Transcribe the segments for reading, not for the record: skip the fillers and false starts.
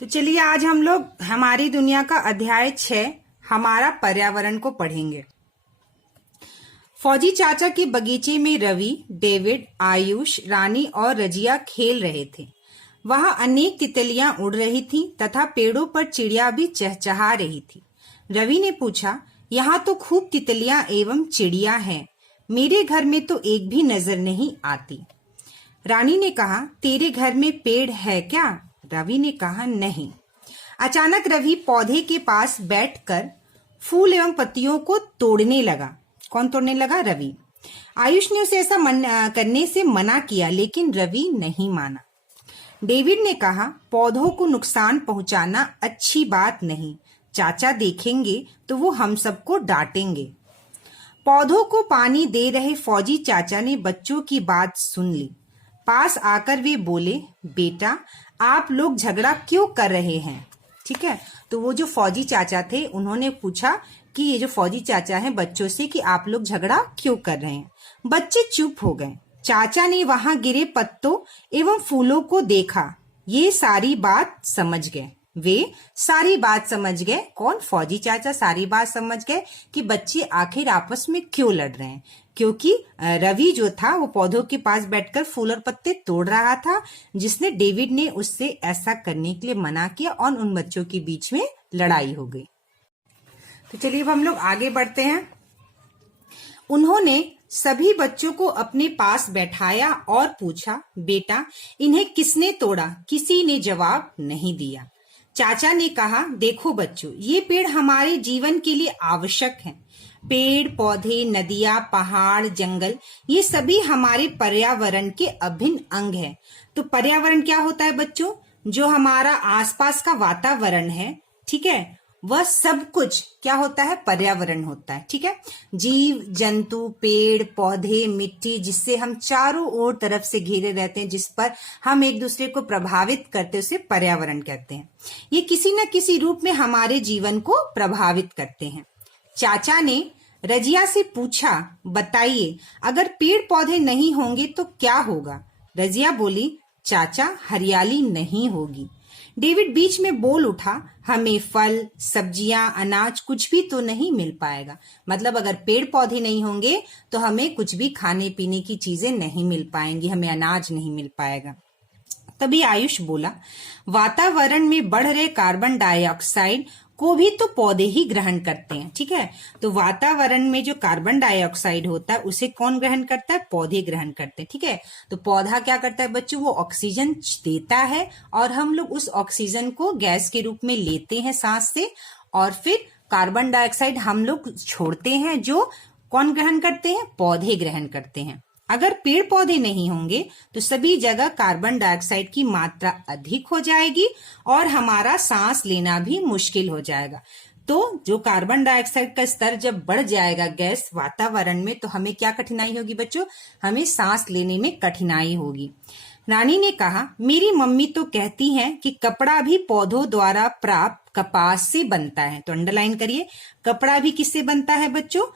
तो चलिए आज हम लोग हमारी दुनिया का अध्याय 6 हमारा पर्यावरण को पढ़ेंगे। फौजी चाचा के बगीचे में रवि, डेविड, आयुष, रानी और रजिया खेल रहे थे। वहां अनेक तितलियां उड़ रही थीं तथा पेड़ों पर चिड़िया भी चहचहा रही थी। रवि ने पूछा, यहाँ तो खूब तितलियां एवं चिड़िया हैं, मेरे घर में तो एक भी नजर नहीं आती। रानी ने कहा, तेरे घर में पेड़ है क्या? रवि ने कहा, नहीं। अचानक रवि पौधे के पास बैठकर फूल एवं पत्तियों को तोड़ने लगा। कौन तोड़ने लगा? रवि। आयुष ने उसे ऐसा करने से मना किया, लेकिन रवि नहीं माना। डेविड ने कहा, पौधों को नुकसान पहुंचाना अच्छी बात नहीं, चाचा देखेंगे तो वो हम सबको डांटेंगे। पौधों को पानी दे रहे फौजी चाचा ने बच्चों की बात सुन ली। पास आकर वे बोले, बेटा आप लोग झगड़ा क्यों कर रहे हैं? ठीक है, तो वो जो फौजी चाचा थे उन्होंने पूछा कि ये जो फौजी चाचा हैं बच्चों से कि आप लोग झगड़ा क्यों कर रहे हैं। बच्चे चुप हो गए। चाचा ने वहां गिरे पत्तों एवं फूलों को देखा। ये सारी बात समझ गए। वे सारी बात समझ गए। कौन? फौजी चाचा सारी बात समझ गए कि बच्चे आखिर आपस में क्यों लड़ रहे हैं, क्योंकि रवि जो था वो पौधों के पास बैठकर फूल और पत्ते तोड़ रहा था, जिसने डेविड ने उससे ऐसा करने के लिए मना किया और उन बच्चों के बीच में लड़ाई हो गई। तो चलिए अब हम लोग आगे बढ़ते हैं। उन्होंने सभी बच्चों को अपने पास बैठाया और पूछा, बेटा इन्हें किसने तोड़ा? किसी ने जवाब नहीं दिया। चाचा ने कहा, देखो बच्चों, ये पेड़ हमारे जीवन के लिए आवश्यक हैं। पेड़ पौधे, नदियां, पहाड़, जंगल, ये सभी हमारे पर्यावरण के अभिन्न अंग हैं। तो पर्यावरण क्या होता है बच्चों? जो हमारा आसपास का वातावरण है, ठीक है, वह सब कुछ क्या होता है? पर्यावरण होता है। ठीक है, जीव जंतु, पेड़ पौधे, मिट्टी, जिससे हम चारों ओर तरफ से घिरे रहते हैं, जिस पर हम एक दूसरे को प्रभावित करते हैं, उसे पर्यावरण कहते हैं। ये किसी न किसी रूप में हमारे जीवन को प्रभावित करते हैं। चाचा ने रजिया से पूछा, बताइए अगर पेड़ पौधे नहीं होंगे तो क्या होगा? रजिया बोली, चाचा हरियाली नहीं होगी। डेविड बीच में बोल उठा, हमें फल, सब्जियां, अनाज कुछ भी तो नहीं मिल पाएगा। मतलब अगर पेड़ पौधे नहीं होंगे तो हमें कुछ भी खाने पीने की चीजें नहीं मिल पाएंगी, हमें अनाज नहीं मिल पाएगा। तभी आयुष बोला, वातावरण में बढ़ रहे कार्बन डाइऑक्साइड को भी तो पौधे ही ग्रहण करते हैं। ठीक है, तो वातावरण में जो कार्बन डाइऑक्साइड होता है उसे कौन ग्रहण करता है? पौधे ग्रहण करते हैं। ठीक है, तो पौधा क्या करता है बच्चों? वो ऑक्सीजन देता है और हम लोग उस ऑक्सीजन को गैस के रूप में लेते हैं सांस से, और फिर कार्बन डाइऑक्साइड हम लोग छोड़ते हैं, जो कौन ग्रहण करते हैं? पौधे ग्रहण करते हैं। अगर पेड़ पौधे नहीं होंगे तो सभी जगह कार्बन डाइऑक्साइड की मात्रा अधिक हो जाएगी और हमारा सांस लेना भी मुश्किल हो जाएगा। तो जो कार्बन डाइऑक्साइड का स्तर जब बढ़ जाएगा गैस वातावरण में, तो हमें क्या कठिनाई होगी बच्चों? हमें सांस लेने में कठिनाई होगी। रानी ने कहा, मेरी मम्मी तो कहती हैं कि कपड़ा भी पौधों द्वारा प्राप्त कपास से बनता है। तो अंडरलाइन करिए, कपड़ा भी किससे बनता है बच्चों?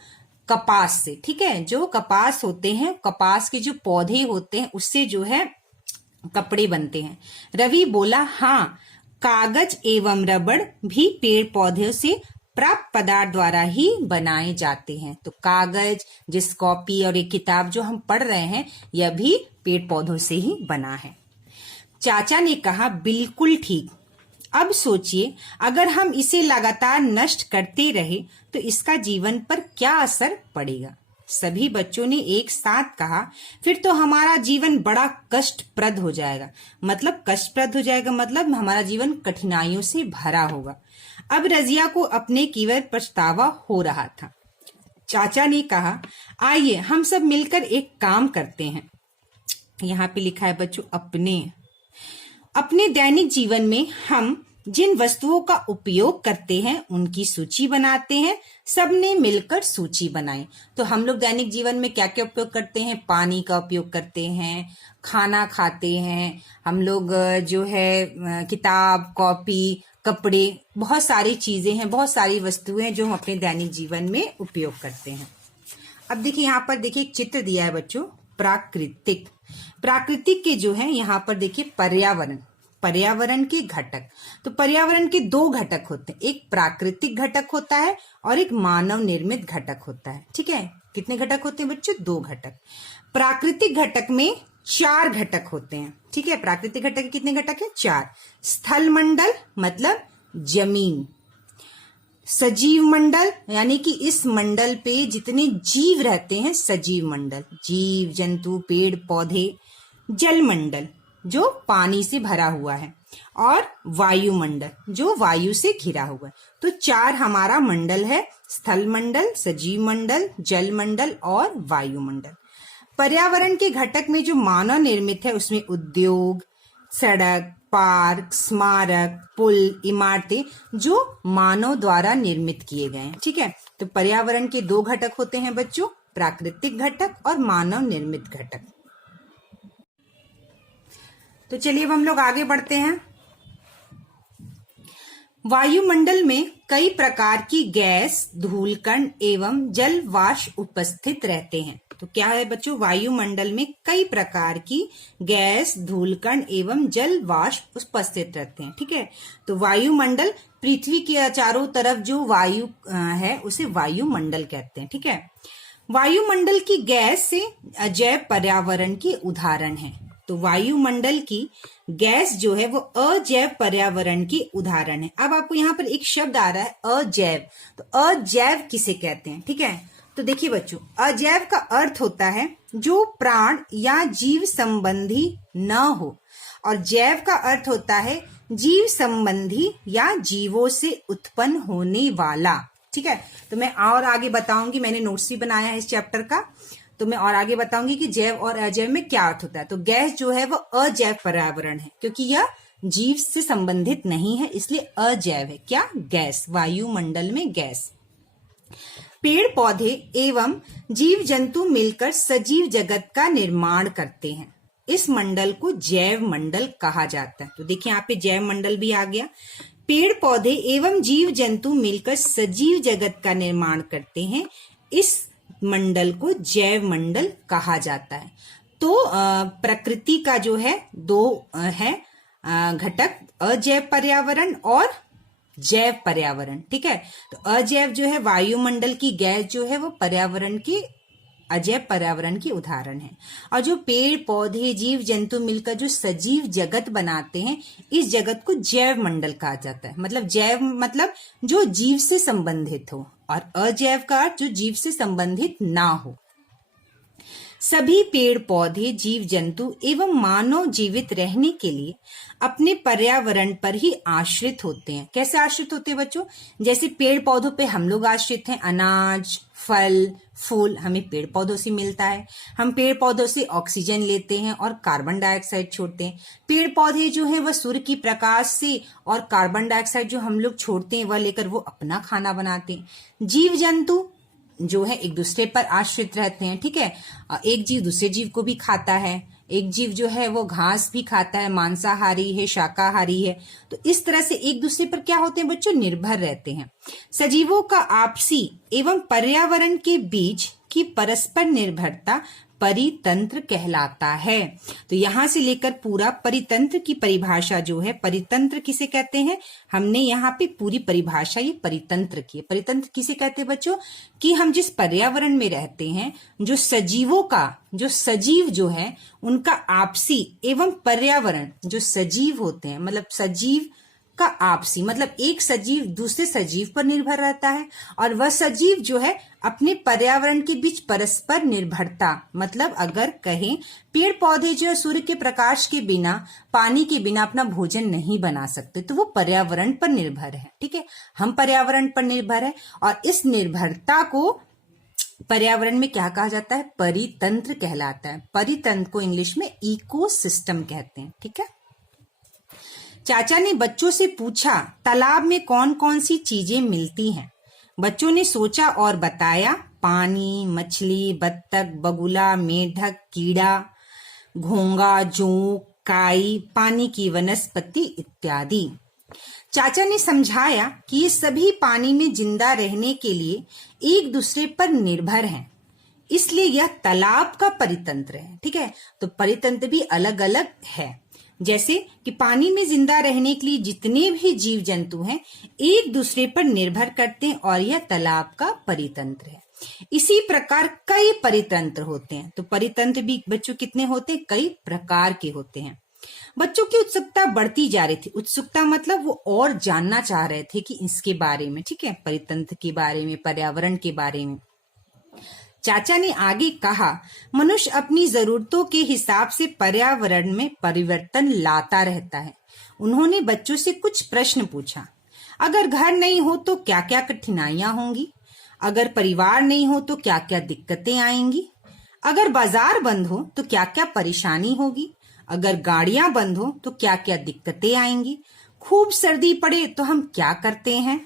कपास से। ठीक है, जो कपास होते हैं, कपास के जो पौधे होते हैं, उससे जो है कपड़े बनते हैं। रवि बोला, हाँ, कागज एवं रबड़ भी पेड़ पौधों से प्राप्त पदार्थ द्वारा ही बनाए जाते हैं। तो कागज, जिस कॉपी और एक किताब जो हम पढ़ रहे हैं, यह भी पेड़ पौधों से ही बना है। चाचा ने कहा, बिल्कुल ठीक। अब सोचिए, अगर हम इसे लगातार नष्ट करते रहे तो इसका जीवन पर क्या असर पड़ेगा? सभी बच्चों ने एक साथ कहा, फिर तो हमारा जीवन बड़ा कष्टप्रद हो जाएगा। मतलब कष्टप्रद हो जाएगा मतलब हमारा जीवन कठिनाइयों से भरा होगा। अब रजिया को अपने कीवर पछतावा हो रहा था। चाचा ने कहा, आइए हम सब मिलकर एक काम करते हैं। यहाँ पे लिखा है बच्चों, अपने दैनिक जीवन में हम जिन वस्तुओं का उपयोग करते हैं उनकी सूची बनाते हैं। सबने मिलकर सूची बनाई। तो हम लोग दैनिक जीवन में क्या क्या उपयोग करते हैं? पानी का उपयोग करते हैं, खाना खाते हैं, हम लोग जो है किताब, कॉपी, कपड़े, बहुत सारी चीजें हैं, बहुत सारी वस्तुएं जो हम अपने दैनिक जीवन में उपयोग करते हैं। अब देखिए यहाँ पर देखिए एक चित्र दिया है बच्चों, प्राकृतिक के जो है यहाँ पर देखिए पर्यावरण पर्यावरण के घटक। तो पर्यावरण के दो घटक होते हैं, एक प्राकृतिक घटक होता है और एक मानव निर्मित घटक होता है। ठीक है, कितने घटक होते हैं बच्चों? दो घटक। प्राकृतिक घटक में 4 घटक होते हैं। ठीक है, प्राकृतिक घटक के कितने घटक हैं? 4। स्थल मंडल मतलब जमीन, सजीव मंडल यानी कि इस मंडल पे जितने जीव रहते हैं, सजीव मंडल, जीव जंतु पेड़ पौधे, जल मंडल जो पानी से भरा हुआ है, और वायुमंडल जो वायु से घिरा हुआ है। तो 4 हमारा मंडल है, स्थल मंडल, सजीव मंडल, जल मंडल और वायुमंडल। पर्यावरण के घटक में जो मानव निर्मित है उसमें उद्योग, सड़क, पार्क, स्मारक, पुल, इमारतें जो मानव द्वारा निर्मित किए गए हैं। ठीक है, तो पर्यावरण के 2 घटक होते हैं बच्चों, प्राकृतिक घटक और मानव निर्मित घटक। तो चलिए अब हम लोग आगे बढ़ते हैं। वायुमंडल में कई प्रकार की गैस, धूलकण एवं जल वाष्प उपस्थित रहते हैं। तो क्या है बच्चों? वायुमंडल में कई प्रकार की गैस, धूलकण एवं जल वाष्प उपस्थित रहते हैं। ठीक है, तो वायुमंडल पृथ्वी के चारों तरफ जो वायु है उसे वायुमंडल कहते हैं। ठीक है, वायुमंडल की गैस से अजैव पर्यावरण के उदाहरण हैं। तो वायुमंडल की गैस जो है वो अजैव पर्यावरण के उदाहरण है। अब आपको यहाँ पर एक शब्द आ रहा है अजैव, तो अजैव किसे कहते हैं? ठीक है, तो देखिए बच्चों, अजैव का अर्थ होता है जो प्राण या जीव संबंधी न हो, और जैव का अर्थ होता है जीव संबंधी या जीवों से उत्पन्न होने वाला। ठीक है, तो मैं और आगे बताऊंगी, मैंने नोट्स भी बनाया है इस चैप्टर का, तो मैं और आगे बताऊंगी कि जैव और अजैव में क्या अर्थ होता है। तो गैस जो है वो अजैव पर्यावरण है क्योंकि यह जीव से संबंधित नहीं है, इसलिए अजैव है। क्या? गैस, वायुमंडल में गैस। पेड़ पौधे एवं जीव जंतु मिलकर सजीव जगत का निर्माण करते हैं, इस मंडल को जैव मंडल कहा जाता है। तो देखिए यहाँ पे जैव मंडल भी आ गया। पेड़ पौधे एवं जीव जंतु मिलकर सजीव जगत का निर्माण करते हैं, इस मंडल को जैव मंडल कहा जाता है। तो प्रकृति का जो है 2 है घटक, अजैव पर्यावरण और जैव पर्यावरण। ठीक है, तो अजैव जो है वायुमंडल की गैस जो है वो पर्यावरण के अजैव पर्यावरण के उदाहरण है, और जो पेड़ पौधे जीव जंतु मिलकर जो सजीव जगत बनाते हैं, इस जगत को जैव मंडल कहा जाता है। मतलब जैव मतलब जो जीव से संबंधित हो, और अजैव का अर्थ जो जीव से संबंधित ना हो। सभी पेड़ पौधे जीव जंतु एवं मानव जीवित रहने के लिए अपने पर्यावरण पर ही आश्रित होते हैं। कैसे आश्रित होते हैं बच्चों? जैसे पेड़ पौधों पे हम लोग आश्रित हैं, अनाज, फल, फूल हमें पेड़ पौधों से मिलता है। हम पेड़ पौधों से ऑक्सीजन लेते हैं और कार्बन डाइऑक्साइड छोड़ते हैं। पेड़ पौधे जो है वह सूर्य की प्रकाश से और कार्बन डाइऑक्साइड जो हम लोग छोड़ते हैं वह लेकर वो अपना खाना बनाते हैं। जीव जंतु जो है एक दूसरे पर आश्रित रहते हैं। ठीक है, एक जीव दूसरे जीव को भी खाता है, एक जीव जो है वो घास भी खाता है, मांसाहारी है, शाकाहारी है। तो इस तरह से एक दूसरे पर क्या होते हैं बच्चों? निर्भर रहते हैं। सजीवों का आपसी एवं पर्यावरण के बीच की परस्पर निर्भरता परितंत्र कहलाता है। तो यहां से लेकर पूरा परितंत्र की परिभाषा जो है, परितंत्र किसे कहते हैं? हमने यहाँ पे पूरी परिभाषा ये परितंत्र की है। परितंत्र किसे कहते हैं बच्चों? कि हम जिस पर्यावरण में रहते हैं, जो सजीवों का, जो सजीव जो है उनका आपसी एवं पर्यावरण जो सजीव होते हैं, मतलब सजीव का आपसी मतलब एक सजीव दूसरे सजीव पर निर्भर रहता है, और वह सजीव जो है अपने पर्यावरण के बीच परस्पर निर्भरता, मतलब अगर कहें पेड़ पौधे जो है सूर्य के प्रकाश के बिना, पानी के बिना अपना भोजन नहीं बना सकते, तो वो पर्यावरण पर निर्भर है। ठीक है, हम पर्यावरण पर निर्भर है, और इस निर्भरता को पर्यावरण में क्या कहा जाता है? परितंत्र कहलाता है। परितंत्र को इंग्लिश में इकोसिस्टम कहते हैं। ठीक है, चाचा ने बच्चों से पूछा तालाब में कौन कौन सी चीजें मिलती हैं। बच्चों ने सोचा और बताया, पानी, मछली, बत्तख, बगुला, मेढक, कीड़ा, घोंगा, जोंक, काई, पानी की वनस्पति इत्यादि। चाचा ने समझाया कि ये सभी पानी में जिंदा रहने के लिए एक दूसरे पर निर्भर हैं, इसलिए यह तालाब का परितंत्र है। ठीक है, तो परितंत्र भी अलग अलग है। जैसे कि पानी में जिंदा रहने के लिए जितने भी जीव जंतु हैं एक दूसरे पर निर्भर करते हैं और यह तालाब का परितंत्र है। इसी प्रकार कई परितंत्र होते हैं। तो परितंत्र भी बच्चों कितने होते हैं? कई प्रकार के होते हैं। बच्चों की उत्सुकता बढ़ती जा रही थी। उत्सुकता मतलब वो और जानना चाह रहे थे कि इसके बारे में, ठीक है, परितंत्र के बारे में, पर्यावरण के बारे में। चाचा ने आगे कहा, मनुष्य अपनी जरूरतों के हिसाब से पर्यावरण में परिवर्तन लाता रहता है। उन्होंने बच्चों से कुछ प्रश्न पूछा। अगर घर नहीं हो तो क्या क्या कठिनाइयां होंगी? अगर परिवार नहीं हो तो क्या क्या दिक्कतें आएंगी? अगर बाजार बंद हो तो क्या क्या परेशानी होगी? अगर गाड़ियां बंद हो तो क्या क्या दिक्कतें आएंगी? खूब सर्दी पड़े तो हम क्या करते हैं?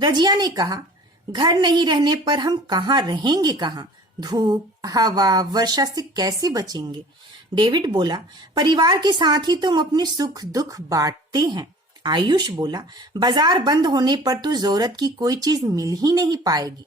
रजिया ने कहा, घर नहीं रहने पर हम कहाँ रहेंगे? कहाँ? धूप, हवा, वर्षा से कैसे बचेंगे? डेविड बोला, परिवार के साथ ही तुम अपने सुख दुख बांटते हैं। आयुष बोला, बाजार बंद होने पर तो जरूरत की कोई चीज मिल ही नहीं पाएगी।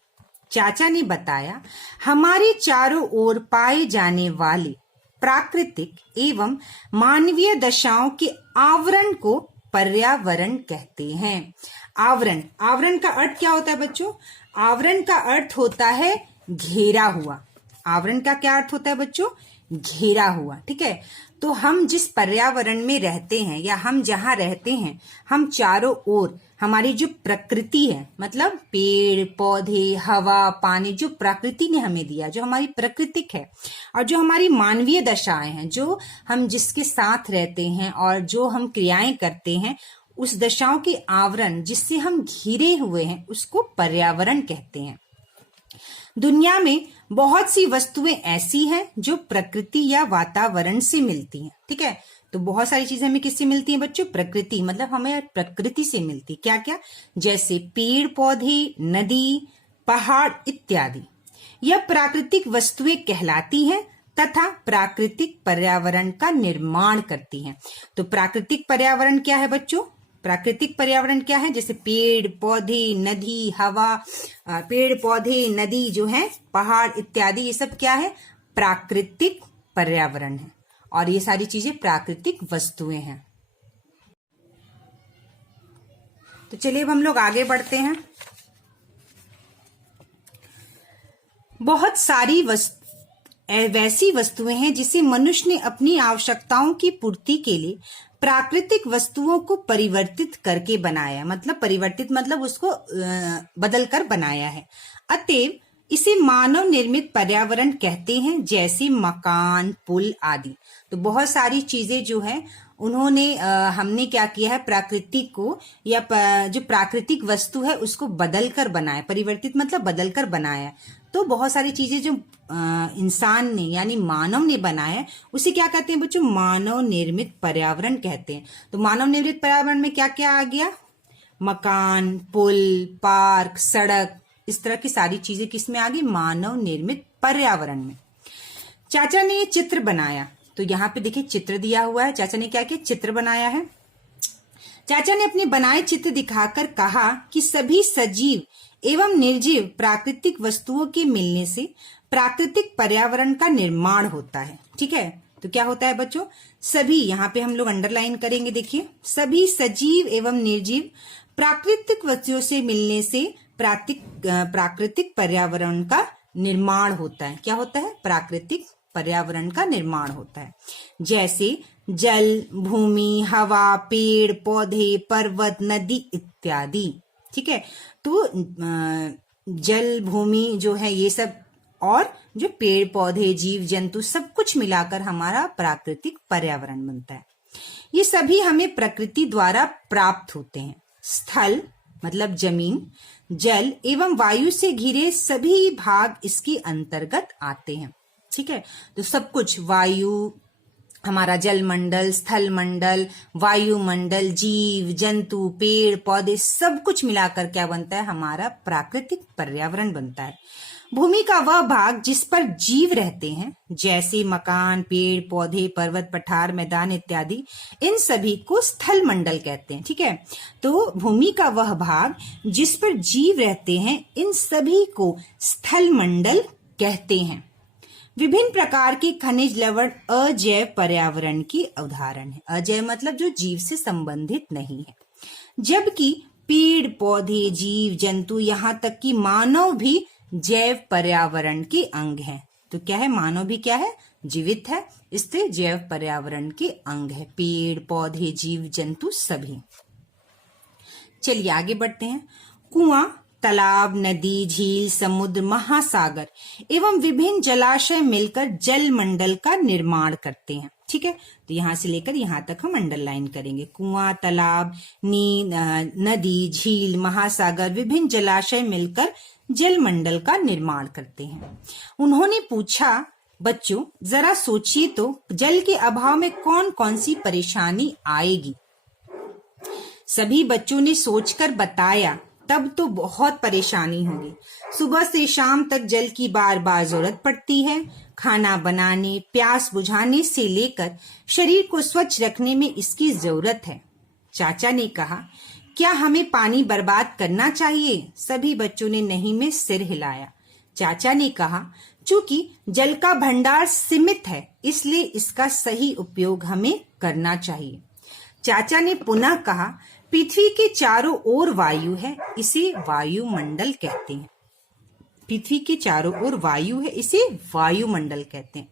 चाचा ने बताया, हमारे चारों ओर पाए जाने वाले प्राकृतिक एवं मानवीय दशाओं के आवरण को पर्यावरण कहते हैं। आवरण, आवरण का अर्थ क्या होता है बच्चों? आवरण का अर्थ होता है घेरा हुआ। आवरण का क्या अर्थ होता है बच्चों? घेरा हुआ, ठीक है। तो हम जिस पर्यावरण में रहते हैं या हम जहाँ रहते हैं, हम चारों ओर हमारी जो प्रकृति है, मतलब पेड़ पौधे, हवा, पानी, जो प्रकृति ने हमें दिया, जो हमारी प्राकृतिक है, और जो हमारी मानवीय दशाएं हैं, जो हम जिसके साथ रहते हैं और जो हम क्रियाएं करते हैं, उस दशाओं के आवरण जिससे हम घिरे हुए हैं, उसको पर्यावरण कहते हैं। दुनिया में बहुत सी वस्तुएं ऐसी हैं जो प्रकृति या वातावरण से मिलती हैं, ठीक है। तो बहुत सारी चीजें हमें किससे मिलती हैं बच्चों? प्रकृति, मतलब हमें प्रकृति से मिलती। क्या क्या? जैसे पेड़ पौधे, नदी, पहाड़ इत्यादि। यह प्राकृतिक वस्तुएं कहलाती हैं तथा प्राकृतिक पर्यावरण का निर्माण करती हैं। तो प्राकृतिक पर्यावरण क्या है बच्चों? प्राकृतिक पर्यावरण क्या है? जैसे पेड़ पौधे, नदी, हवा, पेड़ पौधे, नदी जो है, पहाड़ इत्यादि, ये सब क्या है? प्राकृतिक पर्यावरण है। और ये सारी चीजें प्राकृतिक वस्तुएं हैं। तो चलिए अब हम लोग आगे बढ़ते हैं। बहुत सारी वैसी वस्तुएं हैं जिसे मनुष्य ने अपनी आवश्यकताओं की पूर्ति के लिए प्राकृतिक वस्तुओं को परिवर्तित करके बनाया। मतलब परिवर्तित मतलब उसको बदल कर बनाया है। अतएव इसे मानव निर्मित पर्यावरण कहते हैं, जैसे मकान, पुल आदि। तो बहुत सारी चीजें जो है उन्होंने हमने क्या किया है? प्रकृति को या जो प्राकृतिक वस्तु है उसको बदल कर बनाया। परिवर्तित मतलब बदल कर बनाया। तो बहुत सारी चीजें जो इंसान ने यानी मानव ने बनाया, उसे क्या कहते हैं बच्चों? मानव निर्मित पर्यावरण कहते हैं। तो मानव निर्मित पर्यावरण में क्या क्या आ गया? मकान, पुल, पार्क, सड़क, इस तरह की सारी चीजें किस में आ गई? मानव निर्मित पर्यावरण में। चाचा ने ये चित्र बनाया। तो यहाँ पे देखिए चित्र दिया हुआ है। चाचा ने क्या किया? चित्र बनाया है। चाचा ने अपने बनाए चित्र दिखाकर कहा कि सभी सजीव एवं निर्जीव प्राकृतिक वस्तुओं के मिलने से प्राकृतिक पर्यावरण का निर्माण होता है, ठीक है। तो क्या होता है बच्चों? सभी, यहाँ पे हम लोग अंडरलाइन करेंगे, देखिए, सभी सजीव एवं निर्जीव प्राकृतिक वस्तुओं से मिलने से प्राकृतिक पर्यावरण का निर्माण होता है। क्या होता है? प्राकृतिक पर्यावरण का निर्माण होता है। जैसे जल, भूमि, हवा, पेड़ पौधे, पर्वत, नदी इत्यादि, ठीक है। तो जल, भूमि जो है ये सब, और जो पेड़ पौधे, जीव जंतु, सब कुछ मिलाकर हमारा प्राकृतिक पर्यावरण बनता है। ये सभी हमें प्रकृति द्वारा प्राप्त होते हैं। स्थल मतलब जमीन, जल एवं वायु से घिरे सभी भाग इसके अंतर्गत आते हैं, ठीक है। तो सब कुछ, वायु, हमारा जल मंडल, स्थल मंडल, वायुमंडल, जीव जंतु, पेड़ पौधे, सब कुछ मिलाकर क्या बनता है? हमारा प्राकृतिक पर्यावरण बनता है। भूमि का वह भाग जिस पर जीव रहते हैं, जैसे मकान, पेड़ पौधे, पर्वत, पठार, मैदान इत्यादि, इन सभी को स्थल मंडल कहते हैं, ठीक है। तो भूमि का वह भाग जिस पर जीव रहते हैं, इन सभी को स्थल मंडल कहते हैं। विभिन्न प्रकार के खनिज लवण अजैव पर्यावरण की उदाहरण है। अजैव मतलब जो जीव से संबंधित नहीं है, जबकि पेड़ पौधे, जीव जंतु, यहाँ तक कि मानव भी जैव पर्यावरण के अंग हैं। तो क्या है, मानव भी क्या है, जीवित है, इससे जैव पर्यावरण के अंग है। पेड़ पौधे, जीव जंतु सभी। चलिए आगे बढ़ते हैं। कुआं, तालाब, नदी, झील, समुद्र, महासागर एवं विभिन्न जलाशय मिलकर जल मंडल का निर्माण करते हैं। ठीक है, तो यहां से लेकर यहां तक हम अंडरलाइन करेंगे। कुआं, तालाब, नदी, झील, महासागर, विभिन्न जलाशय मिलकर जल मंडल का निर्माण करते हैं। उन्होंने पूछा, बच्चों जरा सोचिए तो जल के अभाव में कौन कौन सी परेशानी आएगी। सभी बच्चों ने सोचकर बताया, तब तो बहुत परेशानी होगी। सुबह से शाम तक जल की बार बार जरूरत पड़ती है। खाना बनाने, प्यास बुझाने से लेकर शरीर को स्वच्छ रखने में इसकी जरूरत है। चाचा ने कहा, क्या हमें पानी बर्बाद करना चाहिए? सभी बच्चों ने नहीं में सिर हिलाया। चाचा ने कहा, चूंकि जल का भंडार सीमित है, इसलिए इसका सही उपयोग हमें करना चाहिए। चाचा ने पुनः कहा, पृथ्वी के चारों ओर वायु है, इसे वायुमंडल कहते हैं। पृथ्वी के चारों ओर वायु है, इसे वायुमंडल कहते हैं।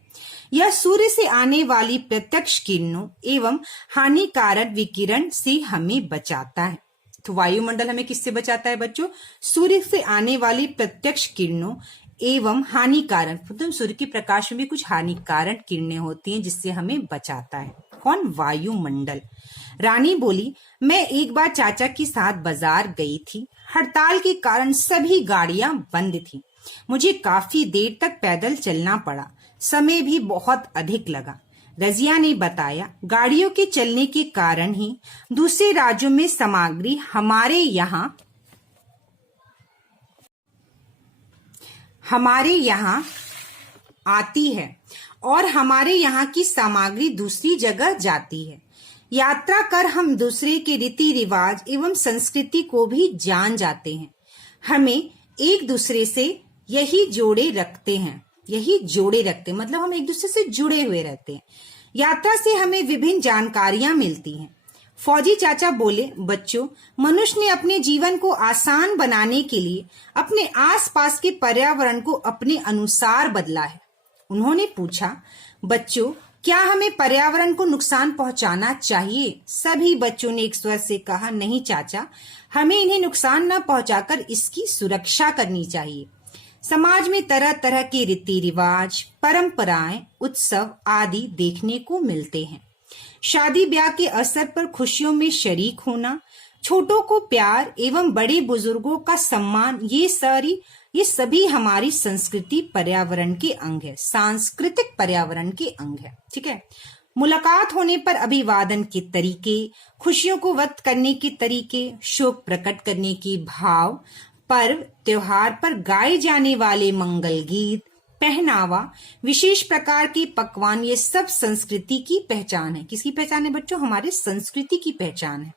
यह सूर्य से आने वाली प्रत्यक्ष किरणों एवं हानिकारक विकिरण से हमें बचाता है। तो वायुमंडल हमें किससे बचाता है बच्चों? सूर्य से आने वाली प्रत्यक्ष किरणों एवं हानिकारक, मतलब सूर्य के प्रकाश में भी कुछ हानिकारक किरणें होती हैं जिससे हमें बचाता है। कौन? वायुमंडल। रानी बोली, मैं एक बार चाचा के साथ बाजार गई थी। हड़ताल के कारण सभी गाड़ियां बंद थी। मुझे काफी देर तक पैदल चलना पड़ा, समय भी बहुत अधिक लगा। रजिया ने बताया, गाड़ियों के चलने के कारण ही दूसरे राज्यों में सामग्री हमारे यहाँ आती है और हमारे यहाँ की सामग्री दूसरी जगह जाती है। यात्रा कर हम दूसरे के रीति रिवाज एवं संस्कृति को भी जान जाते हैं। हमें एक दूसरे से यही जोड़े रखते मतलब हम एक दूसरे से जुड़े हुए रहते हैं। यात्रा से हमें विभिन्न जानकारियां मिलती हैं। फौजी चाचा बोले, बच्चों मनुष्य ने अपने जीवन को आसान बनाने के लिए अपने आसपास के पर्यावरण को अपने अनुसार बदला है। उन्होंने पूछा, बच्चों क्या हमें पर्यावरण को नुकसान पहुंचाना चाहिए? सभी बच्चों ने एक स्वर से कहा, नहीं चाचा, हमें इन्हें नुकसान न पहुंचाकर इसकी सुरक्षा करनी चाहिए। समाज में तरह तरह के रीति रिवाज, परंपराएं, उत्सव आदि देखने को मिलते हैं। शादी ब्याह के अवसर पर खुशियों में शरीक होना, छोटों को प्यार एवं बड़े बुजुर्गों का सम्मान, ये सभी हमारी संस्कृति पर्यावरण के अंग है, सांस्कृतिक पर्यावरण के अंग है। ठीक है, मुलाकात होने पर अभिवादन के तरीके, खुशियों को व्यक्त करने के तरीके, शोक प्रकट करने के भाव, पर्व त्योहार पर गाए जाने वाले मंगल गीत, पहनावा, विशेष प्रकार के पकवान, ये सब संस्कृति की पहचान है। किसकी पहचान है बच्चों? हमारे संस्कृति की पहचान है।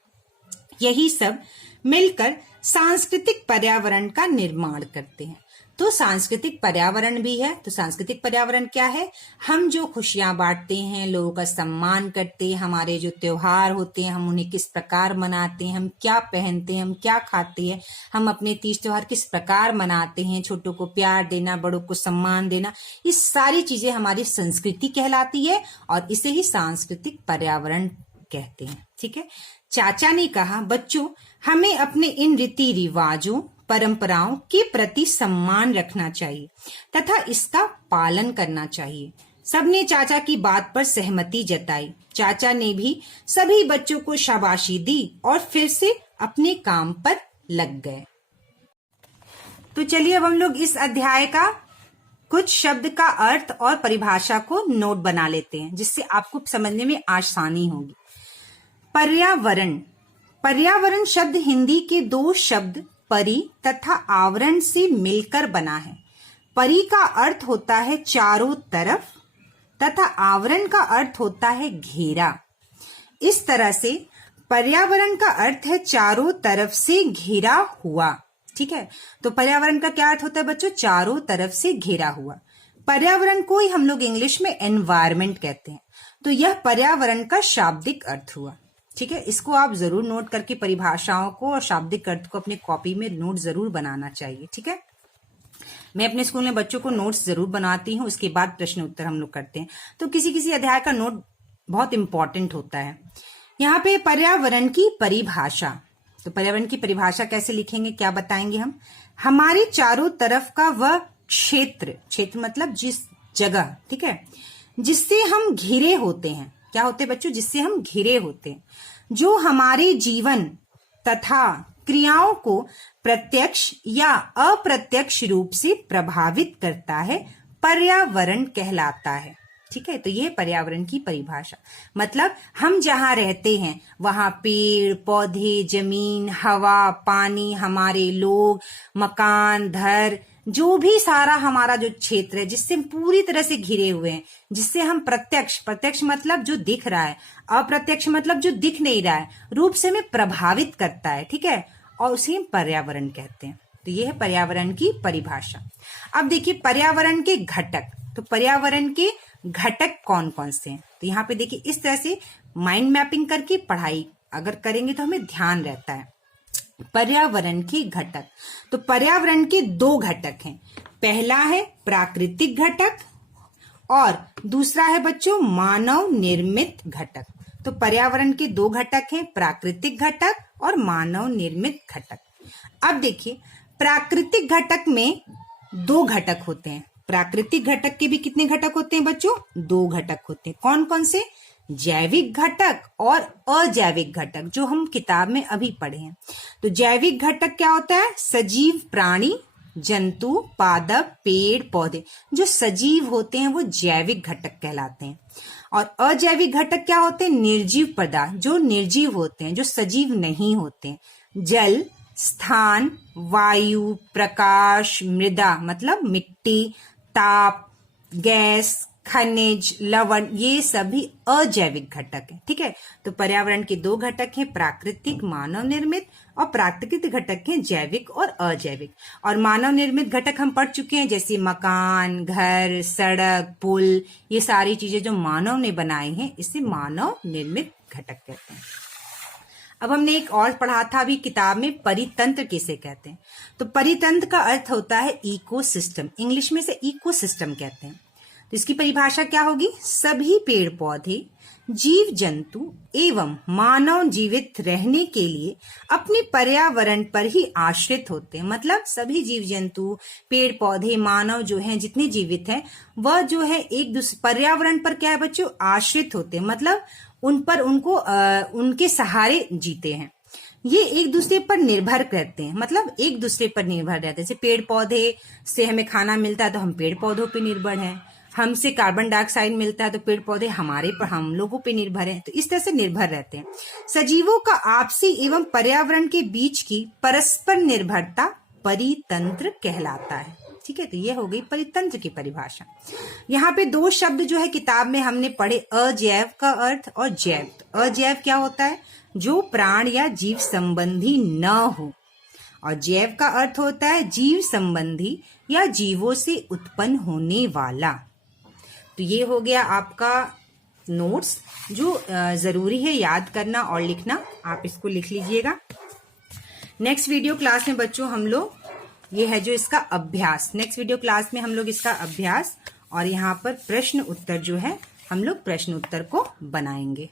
यही सब मिलकर सांस्कृतिक पर्यावरण का निर्माण करते हैं। तो सांस्कृतिक पर्यावरण भी है। तो सांस्कृतिक पर्यावरण क्या है? हम जो खुशियां बांटते हैं, लोगों का सम्मान करते हैं, हमारे जो त्योहार होते हैं हम उन्हें किस प्रकार मनाते हैं, हम क्या पहनते हैं, हम क्या खाते हैं, हम अपने तीज त्योहार किस प्रकार मनाते हैं, छोटों को प्यार देना, बड़ों को सम्मान देना, ये सारी चीजें हमारी संस्कृति कहलाती है और इसे ही सांस्कृतिक पर्यावरण कहते हैं। ठीक है, चाचा ने कहा, बच्चों हमें अपने इन रीति रिवाजों, परंपराओं के प्रति सम्मान रखना चाहिए तथा इसका पालन करना चाहिए। सबने चाचा की बात पर सहमति जताई। चाचा ने भी सभी बच्चों को शाबाशी दी और फिर से अपने काम पर लग गए। तो चलिए अब हम लोग इस अध्याय का कुछ शब्द का अर्थ और परिभाषा को नोट बना लेते हैं, जिससे आपको समझने में आसानी होगी। पर्यावरण। पर्यावरण शब्द हिंदी के दो शब्द परि तथा आवरण से मिलकर बना है। परि का अर्थ होता है चारों तरफ तथा आवरण का अर्थ होता है घेरा। इस तरह से पर्यावरण का अर्थ है चारों तरफ से घिरा हुआ। ठीक है, तो पर्यावरण का क्या अर्थ होता है बच्चों? चारों तरफ से घिरा हुआ। पर्यावरण को ही हम लोग इंग्लिश में एनवायरमेंट कहते हैं। तो यह पर्यावरण का शाब्दिक अर्थ हुआ। ठीक है, इसको आप जरूर नोट करके परिभाषाओं को और शाब्दिक अर्थ को अपनी कॉपी में नोट जरूर बनाना चाहिए। ठीक है, मैं अपने स्कूल में बच्चों को नोट्स जरूर बनाती हूँ, उसके बाद प्रश्न उत्तर हम लोग करते हैं। तो किसी किसी अध्याय का नोट बहुत इंपॉर्टेंट होता है। यहाँ पे पर्यावरण की परिभाषा, तो पर्यावरण की परिभाषा कैसे लिखेंगे, क्या बताएंगे हम? हमारे चारों तरफ का वह क्षेत्र, क्षेत्र मतलब जिस जगह, ठीक है, जिससे हम घिरे होते हैं। क्या होते हैं बच्चों? जिससे हम घिरे होते हैं, जो हमारे जीवन तथा क्रियाओं को प्रत्यक्ष या अप्रत्यक्ष रूप से प्रभावित करता है, पर्यावरण कहलाता है। ठीक है, तो यह पर्यावरण की परिभाषा। मतलब हम जहां रहते हैं वहां पेड़ पौधे, जमीन, हवा, पानी, हमारे लोग, मकान, घर, जो भी सारा हमारा जो क्षेत्र है जिससे हम पूरी तरह से घिरे हुए हैं, जिससे हम प्रत्यक्ष मतलब जो दिख रहा है, अप्रत्यक्ष मतलब जो दिख नहीं रहा है, रूप से हमें प्रभावित करता है। ठीक है, और उसे हम पर्यावरण कहते हैं। तो यह है पर्यावरण की परिभाषा। अब देखिए पर्यावरण के घटक, तो पर्यावरण के घटक कौन कौन से हैं? तो यहाँ पे देखिए इस तरह से माइंड मैपिंग करके पढ़ाई अगर करेंगे तो हमें ध्यान रहता है। पर्यावरण के घटक, तो पर्यावरण के दो घटक हैं। पहला है प्राकृतिक घटक और दूसरा है बच्चों मानव निर्मित घटक। तो पर्यावरण के दो घटक हैं, प्राकृतिक घटक और मानव निर्मित घटक। अब देखिए प्राकृतिक घटक में दो घटक होते हैं। प्राकृतिक घटक के भी कितने घटक होते हैं बच्चों? दो घटक होते हैं। कौन कौन से? जैविक घटक और अजैविक घटक, जो हम किताब में अभी पढ़े हैं। तो जैविक घटक क्या होता है? सजीव प्राणी, जंतु, पादप, पेड़ पौधे, जो सजीव होते हैं वो जैविक घटक कहलाते हैं। और अजैविक घटक क्या होते हैं? निर्जीव पदार्थ, जो निर्जीव होते हैं, जो सजीव नहीं होते हैं। जल, स्थान, वायु, प्रकाश, मृदा मतलब मिट्टी, ताप, गैस, खनिज, लवण, ये सभी अजैविक घटक हैं। ठीक है, तो पर्यावरण के दो घटक हैं, प्राकृतिक मानव निर्मित, और प्राकृतिक घटक हैं जैविक और अजैविक। और मानव निर्मित घटक हम पढ़ चुके हैं, जैसे मकान, घर, सड़क, पुल, ये सारी चीजें जो मानव ने बनाई हैं, इसे मानव निर्मित घटक कहते हैं। अब हमने एक और पढ़ा था अभी किताब में, परितंत्र किसे कहते हैं। तो परितंत्र का अर्थ होता है इकोसिस्टम, इंग्लिश में से इकोसिस्टम कहते हैं। तो इसकी परिभाषा क्या होगी? सभी पेड़ पौधे, जीव जंतु एवं मानव जीवित रहने के लिए अपने पर्यावरण पर ही आश्रित होते हैं। मतलब सभी जीव जंतु, पेड़ पौधे, मानव जो हैं, जितने जीवित हैं, वह जो है एक दूसरे पर्यावरण पर क्या है बच्चों? आश्रित होते हैं। मतलब उन पर उनके सहारे जीते हैं। ये एक दूसरे पर निर्भर करते हैं, मतलब एक दूसरे पर निर्भर रहते हैं। जैसे पेड़ पौधे से हमें खाना मिलता है तो हम पेड़ पौधों पे निर्भर हैं, हमसे कार्बन डाइऑक्साइड मिलता है तो पेड़ पौधे हमारे पर, हम लोगों पे निर्भर हैं। तो इस तरह से निर्भर रहते हैं। सजीवों का आपसी एवं पर्यावरण के बीच की परस्पर निर्भरता परितंत्र कहलाता है। ठीक है, तो ये हो गई परितंत्र की परिभाषा। यहाँ पे दो शब्द जो है किताब में हमने पढ़े, अजैव का अर्थ और जैव। अजैव क्या होता है? जो प्राण या जीव संबंधी न हो, और जैव का अर्थ होता है जीव संबंधी या जीवों से उत्पन्न होने वाला। तो ये हो गया आपका नोट्स, जो जरूरी है याद करना और लिखना। आप इसको लिख लीजिएगा। नेक्स्ट वीडियो क्लास में बच्चों हम लोग, ये है जो इसका अभ्यास, नेक्स्ट वीडियो क्लास में हम लोग इसका अभ्यास और यहाँ पर प्रश्न उत्तर जो है हम लोग प्रश्न उत्तर को बनाएंगे।